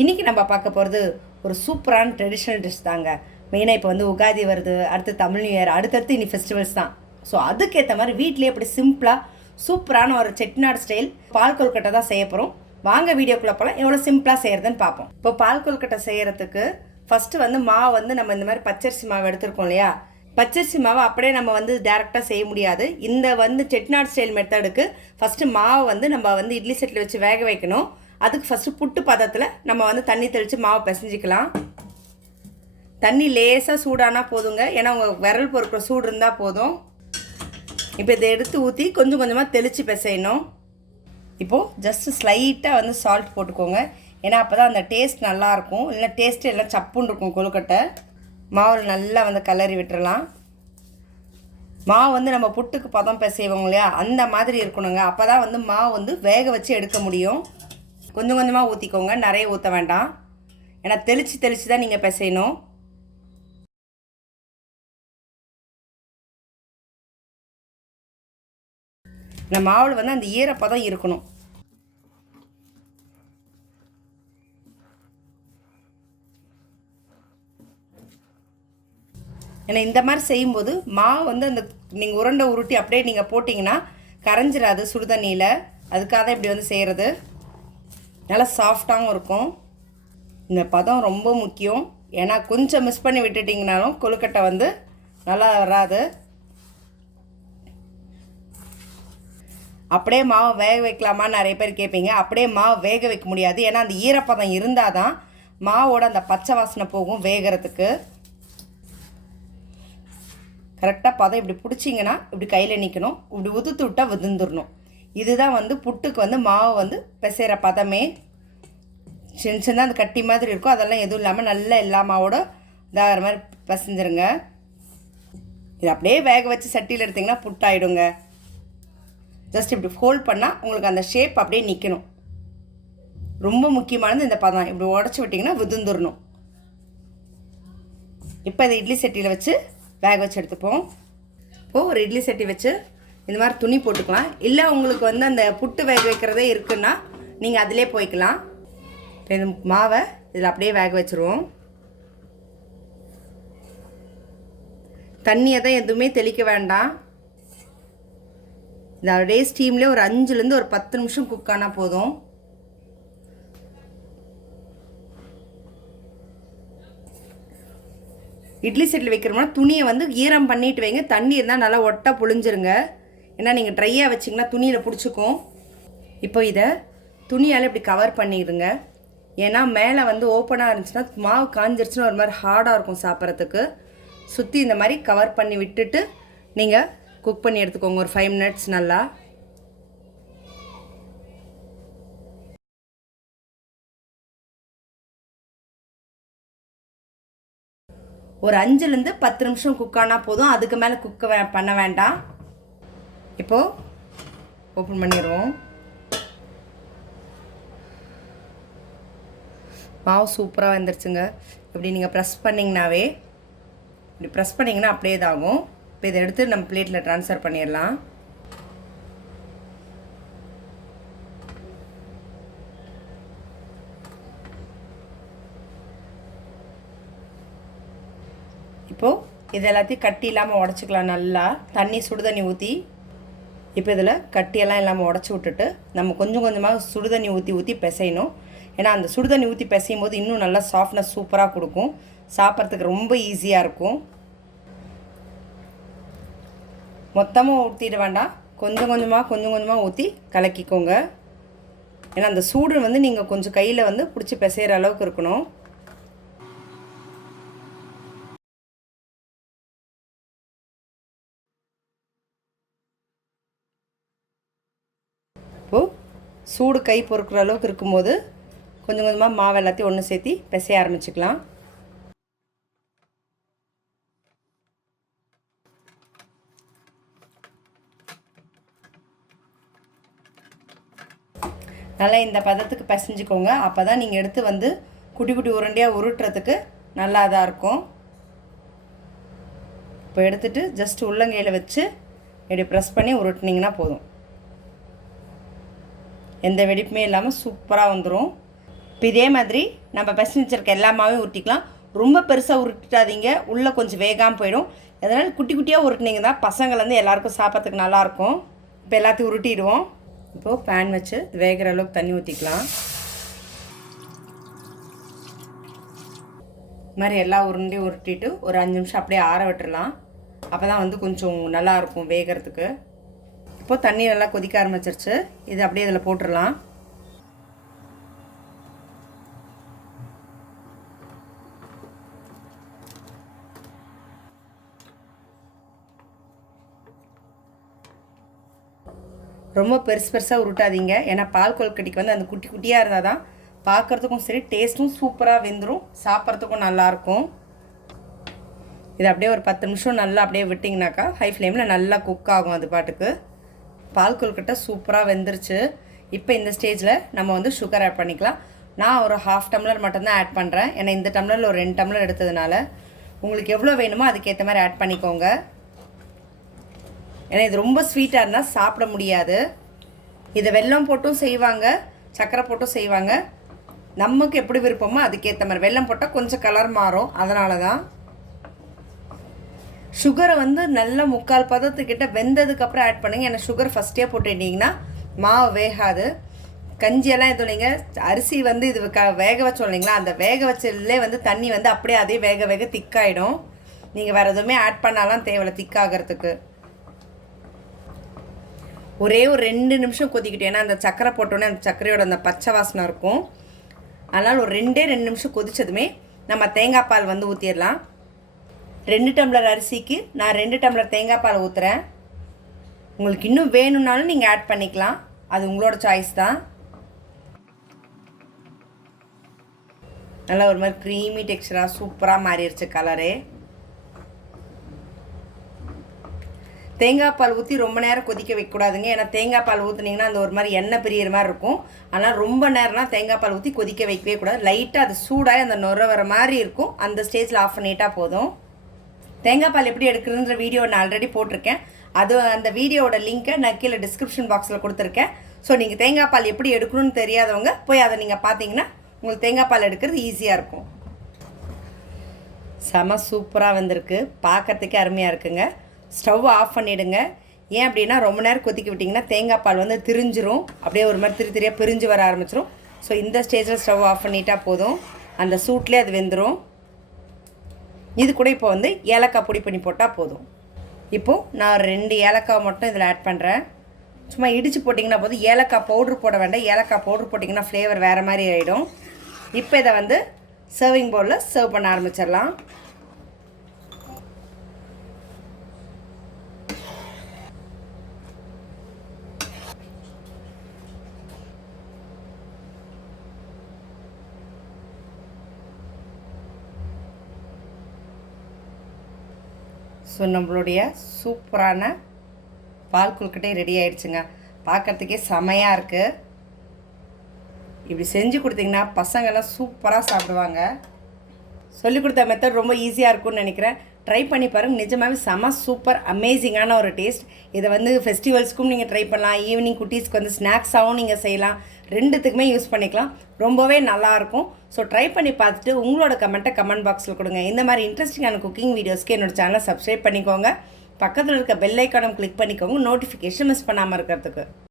இன்றைக்கி நம்ம பார்க்க போகிறது ஒரு சூப்பரான ட்ரெடிஷ்னல் டிஷ் தாங்க. மெயினாக இப்போ வந்து உகாதி வருது அடுத்து தமிழ் நியூ இயர் அடுத்தடுத்து இனி ஃபெஸ்டிவல்ஸ் தான். ஸோ அதுக்கேற்ற மாதிரி வீட்லேயே இப்படி சிம்பிளாக சூப்பரான ஒரு செட்டிநாடு ஸ்டைல் பால் கொல்கட்டை தான் செய்ய போகிறோம் வாங்க வீடியோக்குள்ளே போகலாம் எவ்வளோ சிம்பிளாக செய்கிறதுன்னு பார்ப்போம். இப்போ பால் கொல்கட்டை செய்கிறதுக்கு ஃபஸ்ட்டு வந்து மாவு வந்து நம்ம இந்த மாதிரி பச்சரிசி மாவு எடுத்திருக்கோம் இல்லையா? பச்சரிசி மாவை அப்படியே நம்ம வந்து டேரெக்டாக செய்ய முடியாது. இந்த வந்து செட்டிநாடு ஸ்டைல் மெத்தடுக்கு ஃபஸ்ட்டு மாவை வந்து நம்ம வந்து இட்லி செட்டில் வச்சு வேக வைக்கணும். அதுக்கு ஃபஸ்ட்டு புட்டு பதத்தில் நம்ம வந்து தண்ணி தெளித்து மாவை பிசைஞ்சிக்கலாம். தண்ணி லேசாக சூடானா போதுங்க. ஏன்னா உங்கள் விரல் பொறுக்கிற சூடு இருந்தால் போதும். இப்போ இதை எடுத்து ஊற்றி கொஞ்சம் கொஞ்சமாக தெளித்து பிசையணும். இப்போது ஜஸ்ட் ஸ்லைட்டாக வந்து சால்ட் போட்டுக்கோங்க. ஏன்னா அப்போ தான் அந்த டேஸ்ட் நல்லாயிருக்கும் இல்லைனா டேஸ்ட்டு எல்லாம் சப்புன்னு இருக்கும் கொழுக்கட்டை. மாவில் நல்லா வந்து கலரி விட்டுறலாம். மாவு வந்து நம்ம புட்டுக்கு பதம் பிசைவோங்க இல்லையா? அந்த மாதிரி இருக்கணுங்க. அப்போ தான் வந்து மாவு வந்து வேக வச்சு எடுக்க முடியும். கொஞ்சம் கொஞ்சமாக ஊற்றிக்கோங்க நிறைய ஊற்ற வேண்டாம். ஏன்னா தெளித்து தெளித்து தான் நீங்கள் பிசையணும். இந்த மாவில் வந்து அந்த ஈரப்பதம் இருக்கணும். ஏன்னா இந்த மாதிரி செய்யும்போது மாவு வந்து அந்த நீங்கள் உருண்டை உருட்டி அப்படியே நீங்கள் போட்டிங்கன்னா கரைஞ்சிடாது சுடுதண்ணியில் அதுக்காக தான் இப்படி வந்து செய்கிறது நல்லா சாஃப்டாகவும் இருக்கும். இந்த பதம் ரொம்ப முக்கியம். ஏன்னா கொஞ்சம் மிஸ் பண்ணி விட்டுட்டிங்கனாலும் கொழுக்கட்டை வந்து நல்லா வராது. அப்படியே மாவு வேக வைக்கலாமான்னு நிறைய பேர் கேட்பீங்க. அப்படியே மாவு வேக வைக்க முடியாது. ஏன்னா அந்த ஈரப்பதம் இருந்தால் தான் மாவோட அந்த பச்சை வாசனை போகும் வேகிறதுக்கு. கரெக்டாக பதம் இப்படி பிடிச்சிங்கன்னா இப்படி கையில் நிற்கணும் இப்படி உதுத்து விட்டால் விதுந்துடணும் இதுதான் வந்து புட்டுக்கு வந்து மாவு வந்து பிசைகிற பதமே. சின்ன சின்ன அந்த கட்டி மாதிரி இருக்கும். அதெல்லாம் எதுவும் இல்லாமல் நல்லா எல்லா மாவோட இதாகிற மாதிரி பிசைஞ்சிருங்க. இது அப்படியே வேக வச்சு சட்டியில் எடுத்திங்கன்னா புட்டாயிடுங்க. ஜஸ்ட் இப்படி ஃபோல்ட் பண்ணால் உங்களுக்கு அந்த ஷேப் அப்படியே நிற்கணும் ரொம்ப முக்கியமானது இந்த பதம். இப்படி உடச்சி விட்டிங்கன்னா விதுந்துடணும் இப்போ இதை இட்லி சட்டியில் வச்சு வேக வச்சு எடுத்துப்போம். இப்போது ஒரு இட்லி சட்டி வச்சு இந்த மாதிரி துணி போட்டுக்கலாம். இல்லை உங்களுக்கு வந்து அந்த புட்டு வேக வைக்கிறதே இருக்குன்னா நீங்கள் அதிலே போய்க்கலாம். இப்போ இந்த மாவை இதில் அப்படியே வேக வச்சுருவோம். தண்ணியை தான் எதுவுமே தெளிக்க வேண்டாம். இது அப்படியே ஸ்டீம்லேயே ஒரு அஞ்சுலேருந்து ஒரு பத்து நிமிஷம் குக் ஆனால் போதும். இட்லி செட்டில் வைக்கிறோம்னா துணியை வந்து ஈரம் பண்ணிட்டு வைங்க. தண்ணி இருந்தால் நல்லா ஒட்டா புழிஞ்சிருங்க. ஏன்னா நீங்கள் ட்ரையாக வச்சிங்கன்னா துணியில் பிடிச்சிக்கும். இப்போ இதை துணியால் இப்படி கவர் பண்ணிடுங்க. ஏன்னா மேலே வந்து ஓப்பனாக இருந்துச்சுன்னா மாவு காஞ்சிருச்சுன்னா ஒரு மாதிரி ஹார்டாக இருக்கும் சாப்பிட்றதுக்கு. சுற்றி இந்த மாதிரி கவர் பண்ணி விட்டுட்டு நீங்கள் குக் பண்ணி எடுத்துக்கோங்க. ஒரு ஃபைவ் மினிட்ஸ் நல்லா. ஒரு அஞ்சுலேருந்து பத்து நிமிஷம் குக் ஆனால் போதும். அதுக்கு மேலே குக்க வே பண்ண வேண்டாம். இப்போது ஓப்பன் பண்ணிடுவோம். மாவு சூப்பராக வந்துருச்சுங்க. இப்படி நீங்கள் ப்ரெஸ் பண்ணிங்கனாவே இப்படி ப்ரெஸ் பண்ணிங்கன்னா அப்படியே இதாகும். இப்போ இதை எடுத்து நம்ம பிளேட்டில் ட்ரான்ஸ்ஃபர் பண்ணிடலாம். இப்போது இது எல்லாத்தையும் கட்டி இல்லாமல் உடச்சிக்கலாம் நல்லா. தண்ணி சுடு தண்ணி ஊற்றி இப்போ இதில் கட்டியெல்லாம் இல்லாமல் உடச்சி விட்டுட்டு நம்ம கொஞ்சம் கொஞ்சமாக சுடு தண்ணி ஊற்றி ஊற்றி பிசையணும். ஏன்னா அந்த சுடு தண்ணி ஊற்றி பிசையும் போது இன்னும் நல்லா சாஃப்ட்னஸ் சூப்பராக கொடுக்கும். சாப்பிட்றதுக்கு ரொம்ப ஈஸியாக இருக்கும். மொத்தமாக ஊற்றிட வேண்டாம். கொஞ்சம் கொஞ்சமாக கொஞ்சம் கொஞ்சமாக ஊற்றி கலக்கிக்கோங்க. ஏன்னா அந்த சூடு வந்து நீங்கள் கொஞ்சம் கையில் வந்து பிடிச்சி பிசைகிற அளவுக்கு இருக்கணும் இப்போது சூடு கை பொறுக்கிற அளவுக்கு இருக்கும்போது கொஞ்சம் கொஞ்சமாக மாவு எல்லாத்தையும் ஒன்று சேர்த்தி பிசைய ஆரம்பிச்சுக்கலாம். நல்லா இந்த பதத்துக்கு பிசைஞ்சுக்கோங்க. அப்போ தான் நீங்கள் எடுத்து வந்து குட்டி குட்டி உருண்டையாக உருட்டுறதுக்கு நல்லா தான் இருக்கும். இப்போ எடுத்துகிட்டு ஜஸ்ட் உள்ளங்கையில் வச்சு இப்படி ப்ரெஸ் பண்ணி உருட்டினீங்கன்னா போதும். எந்த வெடிப்புமே இல்லாமல் சூப்பராக வந்துடும் இப்போ இதே மாதிரி நம்ம பெசன் வச்சிருக்க எல்லா உருட்டிக்கலாம். ரொம்ப பெருசாக உருட்டாதீங்க. உள்ளே கொஞ்சம் வேகாமல் போயிடும். அதனால் குட்டி குட்டியாக உருட்டினீங்க தான் பசங்கள்லேருந்து வந்து எல்லாருக்கும் சாப்பிட்றதுக்கு நல்லாயிருக்கும் இப்போ எல்லாத்தையும் உருட்டிடுவோம். இப்போது பேன் வச்சு வேகிற அளவுக்கு தண்ணி ஊற்றிக்கலாம் இது மாதிரி எல்லா உருண்டையும் உருட்டிட்டு ஒரு அஞ்சு நிமிஷம் அப்படியே ஆற விட்டுடலாம் அப்போ தான் வந்து கொஞ்சம் நல்லா இருக்கும் வேகிறதுக்கு. இப்போது தண்ணி நல்லா கொதிக்க ஆரம்பிச்சிருச்சு. இது அப்படியே இதில் போட்டுடலாம். ரொம்ப பெருசு பெருசாக உருட்டாதீங்க. ஏன்னா பால் கொல்கட்டிக்கு வந்து அந்த குட்டி குட்டியாக இருந்தால் தான் பார்க்குறதுக்கும் சரி டேஸ்ட்டும் சூப்பராக வெந்துடும் சாப்பிட்றதுக்கும் நல்லாயிருக்கும் இது அப்படியே ஒரு பத்து நிமிஷம் நல்லா அப்படியே விட்டிங்கனாக்கா ஹை ஃப்ளேமில் நல்லா குக் ஆகும் அது பாட்டுக்கு. பால் கொல்கட்டை சூப்பராக வெந்துருச்சு. இப்போ இந்த ஸ்டேஜில் நம்ம வந்து சுகர் ஆட் பண்ணிக்கலாம். நான் ஒரு ஹாஃப் டம்ளர் மட்டும்தான் ஆட் பண்ணுறேன் ஏன்னா இந்த டம்ளரில் ஒரு ரெண்டு டம்ளர் எடுத்ததுனால உங்களுக்கு எவ்வளோ வேணுமோ அதுக்கேற்ற மாதிரி ஆட் பண்ணிக்கோங்க. ஏன்னா இது ரொம்ப ஸ்வீட்டாக இருந்தால் சாப்பிட முடியாது. இதை வெல்லம் போட்டும் செய்வாங்க சர்க்கரை போட்டும் செய்வாங்க. நமக்கு எப்படி விருப்பமோ அதுக்கேற்ற மாதிரி. வெல்லம் போட்டால் கொஞ்சம் கலர் மாறும். அதனால தான் சுகரை வந்து நல்லா முக்கால் பதத்துக்கிட்ட வெந்ததுக்கப்புறம் ஆட் பண்ணுங்க. ஏன்னா சுகர் ஃபஸ்ட்டே போட்டுட்டீங்கன்னா மாவு வேகாது. கஞ்சியெல்லாம் எதுவும் இல்லைங்க. அரிசி வந்து இது க வேக வச்சோம் இல்லைங்களா? அந்த வேக வச்சதுலே வந்து தண்ணி வந்து அப்படியே அதே வேக வேக திக்காயிடும். நீங்கள் வேறு எதுவுமே ஆட் பண்ணாலாம் தேவையில்ல திக்காகிறதுக்கு. ஒரே ஒரு ரெண்டு நிமிஷம் கொதிக்கிட்டோம். ஏன்னா அந்த சக்கரை போட்டோன்னே அந்த சக்கரையோட அந்த பச்சை வாசனை இருக்கும். அதனால் ஒரு ரெண்டே ரெண்டு நிமிஷம் கொதிச்சதுமே நம்ம தேங்காய் பால் வந்து ஊற்றிடலாம் ரெண்டு டம்ளர் அரிசிக்கு நான் ரெண்டு டம்ளர் தேங்காய் பால் ஊற்றுறேன் உங்களுக்கு இன்னும் வேணும்னாலும் நீங்கள் ஆட் பண்ணிக்கலாம். அது உங்களோட சாய்ஸ் தான். நல்லா ஒரு மாதிரி க்ரீமி டெக்ஸ்டராக சூப்பராக மாறிடுச்சு கலரு தேங்காய் பால் ஊற்றி ரொம்ப நேரம் கொதிக்க வைக்கக்கூடாதுங்க. ஏன்னா தேங்காய் பால் ஊற்றுனீங்கன்னா அந்த ஒரு மாதிரி எண்ணெய் பிரியிற மாதிரி இருக்கும். ஆனால் ரொம்ப நேரம்லாம் தேங்காய் பால் ஊற்றி கொதிக்க வைக்கவே கூடாது. லைட்டாக அது சூடாகி அந்த நுர வர மாதிரி இருக்கும். அந்த ஸ்டேஜில் ஆஃப் பண்ணிட்டா போதும். தேங்காய் பால் எப்படி எடுக்கிறதுன்ற வீடியோ நான் ஆல்ரெடி போட்டிருக்கேன். அது அந்த வீடியோவோட லிங்க்கை நான் கீழே டிஸ்கிரிப்ஷன் பாக்ஸில் கொடுத்துருக்கேன். ஸோ நீங்கள் தேங்காய் பால் எப்படி எடுக்கணும்னு தெரியாதவங்க போய் அதை நீங்கள் பார்த்தீங்கன்னா உங்களுக்கு தேங்காய் பால் எடுக்கிறது ஈஸியாக இருக்கும். செம சூப்பராக வந்திருக்கு. பார்க்கறதுக்கே அருமையாக இருக்குங்க. ஸ்டவ் ஆஃப் பண்ணிவிடுங்க ஏன் அப்படின்னா ரொம்ப நேரம் கொதிக்க விட்டிங்கன்னா தேங்காய் பால் வந்து திரிஞ்சிரும். அப்படியே ஒரு மாதிரி திரி திரியாக பிரிஞ்சு வர ஆரம்பிச்சிரும். ஸோ இந்த ஸ்டேஜில் ஸ்டவ் ஆஃப் பண்ணிட்டா போதும். அந்த சூட்லேயே அது வெந்துடும் இது கூட இப்போ வந்து ஏலக்காய் பொடி பண்ணி போட்டால் போதும். இப்போது நான் ரெண்டு ஏலக்காய் மட்டும் இதில் ஆட் பண்ணுறேன் சும்மா இடித்து போட்டிங்கன்னா போதும். ஏலக்காய் பவுட்ரு போட வேண்டாம். ஏலக்காய் பவுட்ரு போட்டிங்கன்னா ஃப்ளேவர் வேறு மாதிரி ஆகிடும் இப்போ இதை வந்து சர்விங் பவுலில் சர்வ் பண்ண ஆரம்பிச்சிடலாம். ஸோ நம்மளுடைய சூப்பரான பால் கொழுக்கட்டை ரெடி ஆயிடுச்சுங்க. பார்க்குறதுக்கே செமையாக இருக்குது இப்படி செஞ்சு கொடுத்தீங்கன்னா பசங்கள்லாம் சூப்பராக சாப்பிடுவாங்க. சொல்லிக் கொடுத்த மெத்தட் ரொம்ப ஈஸியாக இருக்கும்னு நினைக்கிறேன். ட்ரை பண்ணி பாருங்கள் நிஜமாகவே செம சூப்பர் அமேசிங்கான ஒரு டேஸ்ட் இதை வந்து ஃபெஸ்டிவல்ஸ்க்கும் நீங்கள் ட்ரை பண்ணலாம். ஈவினிங் குட்டீஸ்க்கு வந்து ஸ்நாக்ஸாகவும் நீங்கள் செய்யலாம். ரெண்டுத்துக்குமே யூஸ் பண்ணிக்கலாம். ரொம்பவே நல்லாயிருக்கும். ஸோ ட்ரை பண்ணி பார்த்துட்டு உங்களோட கமெண்ட்டை கமெண்ட் பாக்ஸில் கொடுங்க. இந்த மாதிரி இன்ட்ரெஸ்டிங்கான குக்கிங் வீடியோஸ்க்கு என்னோட சேனலை சப்ஸ்கிரைப் பண்ணிக்கோங்க. பக்கத்தில் இருக்க பெல் ஐக்கானும் கிளிக் பண்ணிக்கோங்க. நோட்டிஃபிகேஷன் மிஸ் பண்ணாமல் இருக்கிறதுக்கு.